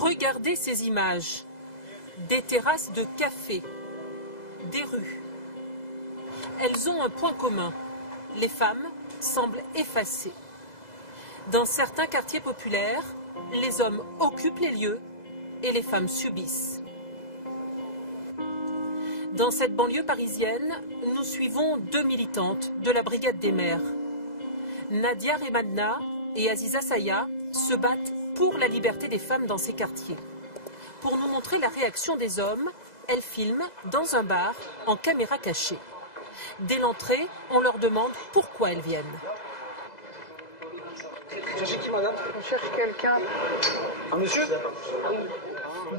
Regardez ces images. Des terrasses de café, des rues. Elles ont un point commun. Les femmes semblent effacées. Dans certains quartiers populaires, les hommes occupent les lieux et les femmes subissent. Dans cette banlieue parisienne, nous suivons deux militantes de la Brigade des mères. Nadia Remadna et Aziza Saya se battent pour la liberté des femmes dans ces quartiers. Pour nous montrer la réaction des hommes, elles filment dans un bar en caméra cachée. Dès l'entrée, on leur demande pourquoi elles viennent. Cherchez qui, madame? On cherche quelqu'un. Un monsieur?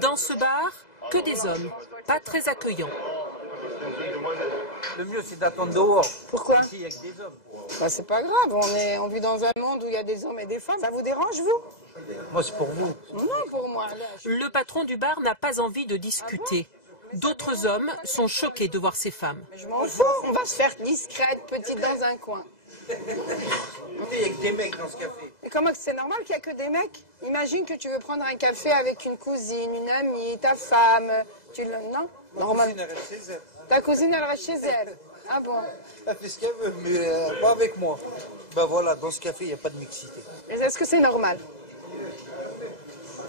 Dans ce bar, que des hommes, pas très accueillants. Le mieux, c'est d'attendre dehors. Pourquoi? Ici, il n'y a que des hommes. Bah, c'est pas grave, on vit dans un monde où il y a des hommes et des femmes. Ça vous dérange, vous? Moi, c'est pour vous. Non, pour moi. Là, Le patron du bar n'a pas envie de discuter. D'autres hommes sont choqués de voir ces femmes. je m'en fous, on va se faire discrète, petite dans un coin. Il n'y a que des mecs dans ce café. Et comment c'est normal qu'il n'y a que des mecs? Imagine que tu veux prendre un café avec une cousine, une amie, ta femme. Non? Normal. Elle reste chez elle. Ta cousine, elle reste chez elle. Ah bon? Elle fait ce qu'elle veut, mais pas avec moi. Ben voilà, dans ce café, il n'y a pas de mixité. Mais est-ce que c'est normal?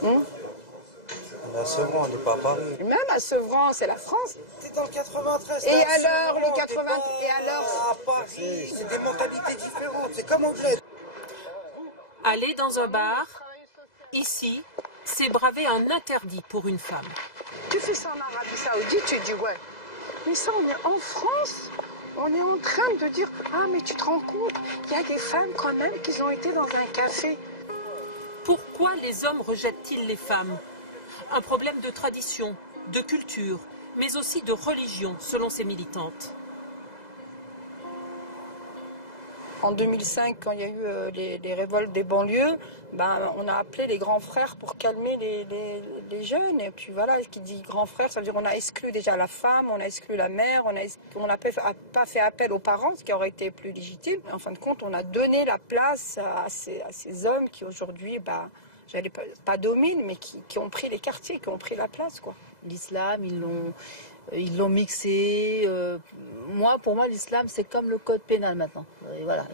Ben, c'est bon, on n'est pas à Paris. Et même à Sevran, c'est la France. T'es dans le 93. Et là, alors, Sevran, le 80, t'es pas et alors? à Paris, c'est des mentalités différentes. C'est comme anglais. Aller dans un bar, ici, c'est braver un interdit pour une femme. Tu fais ça en Arabie Saoudite, tu dis ouais. Mais ça, on est en France. On est en train de dire, ah mais tu te rends compte, il y a des femmes quand même qui ont été dans un café. Pourquoi les hommes rejettent-ils les femmes? Un problème de tradition, de culture, mais aussi de religion, selon ces militantes. En 2005, quand il y a eu les révoltes des banlieues, ben, on a appelé les grands frères pour calmer les jeunes. Et puis voilà, ce qui dit grand frère, ça veut dire qu'on a exclu déjà la femme, on a exclu la mère, on n'a pas fait appel aux parents, ce qui aurait été plus légitime. En fin de compte, on a donné la place à ces hommes qui aujourd'hui, ben, j'allais pas dominent, mais qui ont pris les quartiers, qui ont pris la place, quoi. L'islam, ils l'ont mixé. Pour moi, l'islam, c'est comme le code pénal maintenant. Et voilà,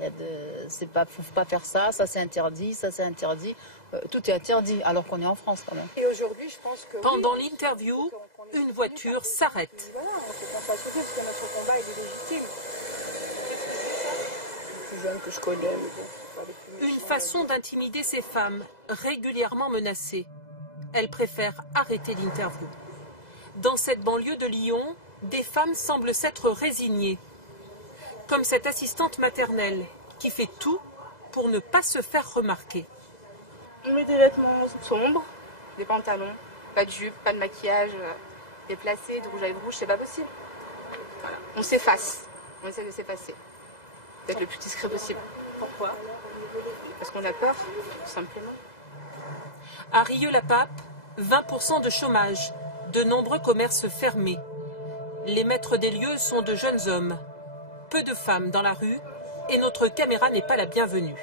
faut pas faire ça, ça c'est interdit, ça c'est interdit. Tout est interdit, alors qu'on est en France quand même. Et aujourd'hui, je pense que Pendant l'interview, une voiture s'arrête. Voilà, on ne peut pas se dire que notre combat est légitime. Les plus jeunes que je connais, mais bon, pas les plus Une méchants. façon d'intimider ces femmes, régulièrement menacées. Elles préfèrent arrêter l'interview. Dans cette banlieue de Lyon, des femmes semblent s'être résignées. Comme cette assistante maternelle qui fait tout pour ne pas se faire remarquer. On met des vêtements sombres, des pantalons, pas de jupe, pas de maquillage déplacé, de rouge à lèvres rouge, c'est pas possible. Voilà. On s'efface, on essaie de s'effacer, d'être le plus discret possible. Pourquoi? Parce qu'on a peur, tout simplement. À Rieux-la-Pape, 20% de chômage, de nombreux commerces fermés. Les maîtres des lieux sont de jeunes hommes. Peu de femmes dans la rue et notre caméra n'est pas la bienvenue.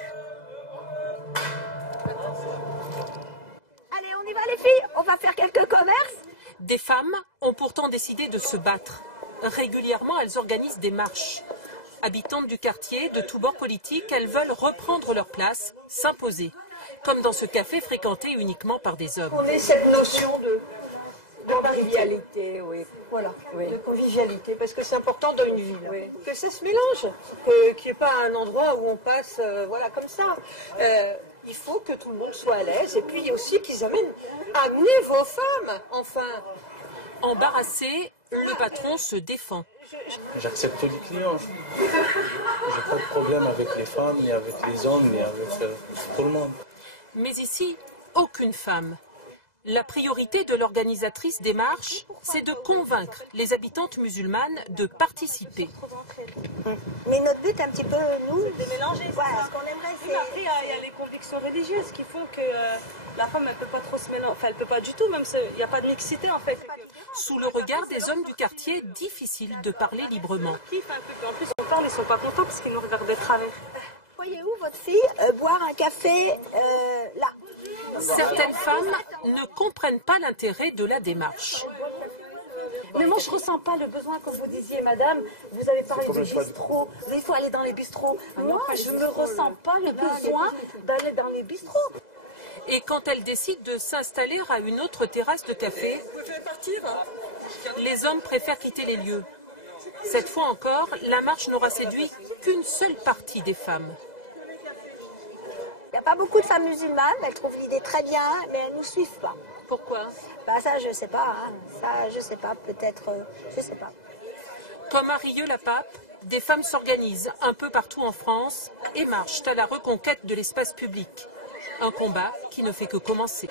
Allez, on y va les filles, on va faire quelques commerces. Des femmes ont pourtant décidé de se battre. Régulièrement, elles organisent des marches. Habitantes du quartier, de tous bords politiques, elles veulent reprendre leur place, s'imposer. Comme dans ce café fréquenté uniquement par des hommes. On est cette notion de convivialité, oui. Voilà, oui. De convivialité, parce que c'est important dans une ville. Oui. Que ça se mélange, qu'il n'y ait pas un endroit où on passe voilà, comme ça. Il faut que tout le monde soit à l'aise, et puis aussi qu'ils amenez vos femmes, enfin. Embarrassé, le patron se défend. J'accepte tous les clients. J'ai pas de problème avec les femmes, ni avec les hommes, ni avec tout le monde. Mais ici, aucune femme. La priorité de l'organisatrice des marches, c'est de convaincre les habitantes musulmanes de participer. Mais notre but, un petit peu, nous, de mélanger. voilà, ce qu'on aimerait, Oui, mais après, il y a les convictions religieuses qui font que la femme, elle peut pas trop se mélanger. Enfin, elle peut pas du tout, même il n'y a pas de mixité en fait. Sous le regard des hommes du quartier, difficile de parler librement. En plus, on parle, ils sont pas contents parce qu'ils nous regardent de travers. voyez où votre fille boire un café là. Certaines femmes ne comprennent pas l'intérêt de la démarche. Mais moi, je ne ressens pas le besoin, comme vous disiez, madame. Vous avez parlé de bistrot. Mais il faut aller dans les bistrots. Moi, je ne ressens pas le besoin d'aller dans les bistrots. Et quand elles décident de s'installer à une autre terrasse de café, les hommes préfèrent quitter les lieux. Cette fois encore, la marche n'aura séduit qu'une seule partie des femmes. Il n'y a pas beaucoup de femmes musulmanes, elles trouvent l'idée très bien, mais elles ne nous suivent pas. Pourquoi? Bah ça, je sais pas. Hein. Ça, je sais pas. Peut-être, je sais pas. Comme à Rieux-la-Pape, des femmes s'organisent un peu partout en France et marchent à la reconquête de l'espace public. Un combat qui ne fait que commencer.